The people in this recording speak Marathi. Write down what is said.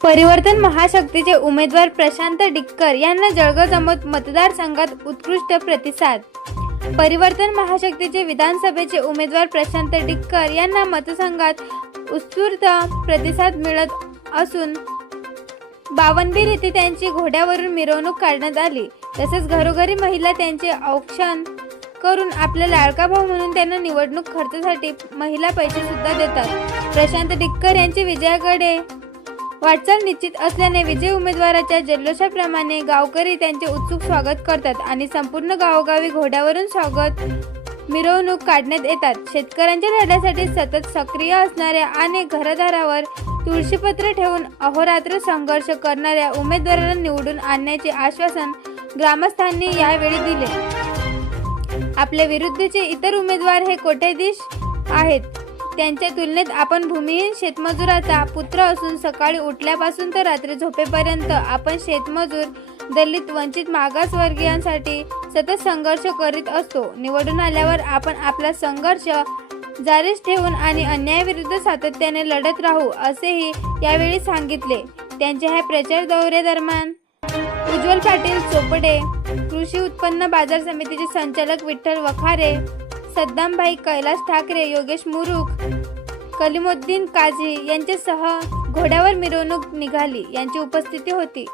परिवर्तन महाशक्तीचे उमेदवार प्रशांत डिक्कर यांना जळगाव जमत मतदारसंघात उत्कृष्ट प्रतिसाद. परिवर्तन महाशक्तीचे विधानसभेचे उमेदवार प्रशांत डिक्कर यांना मतसंघात उत्स्फूर्त प्रतिसाद मिळत असून बावनबीर येथे त्यांची घोड्यावरून मिरवणूक काढण्यात आली. तसेच घरोघरी महिला त्यांचे औक्षण करून आपला लाडका भाऊ म्हणून त्यांना निवडणूक खर्चासाठी महिला पैसे सुद्धा देतात. प्रशांत डिक्कर यांचे विजयाकडे वाटचाल निश्चित असल्याने विजय उमेदवाराच्या जल्लोषाप्रमाणे गावकरी त्यांचे उत्सुक स्वागत करतात आणि संपूर्ण गावोगावी घोड्यावरून स्वागत मिरवणूक काढण्यात येतात. शेतकऱ्यांच्या लढ्यासाठी सतत सक्रिय असणाऱ्या आणि घरदारावर तुळशीपत्र ठेवून अहोरात्र संघर्ष करणाऱ्या उमेदवाराला निवडून आणण्याचे आश्वासन ग्रामस्थांनी यावेळी दिले. आपल्या विरुद्धचे इतर उमेदवार हे कोट्याधीश आहेत? त्यांच्या तुलनेत आपण भूमिहीन शेतमजुराचा पुत्र असून सकाळी उठल्यापासून तर रात्री झोपेपर्यंत आपण शेतमजूर दलित वंचित मागासवर्गीयांसाठी सतत संघर्ष करीत असतो. निवडून आल्यावर आपण आपला संघर्ष जारीच ठेवून आणि अन्यायाविरुद्ध सातत्याने लढत राहू असेही यावेळी सांगितले. त्यांच्या ह्या प्रचार दौऱ्यादरम्यान उज्ज्वल पाटील चोपडे कृषी उत्पन्न बाजार समितीचे संचालक विठ्ठल वखारे सद्दामभाई कैलास ठाकरे योगेश मुरुख कलिमुद्दीन काझी यांच्यासह घोड्यावर मिरवणूक निघाली. यांची उपस्थिती होती.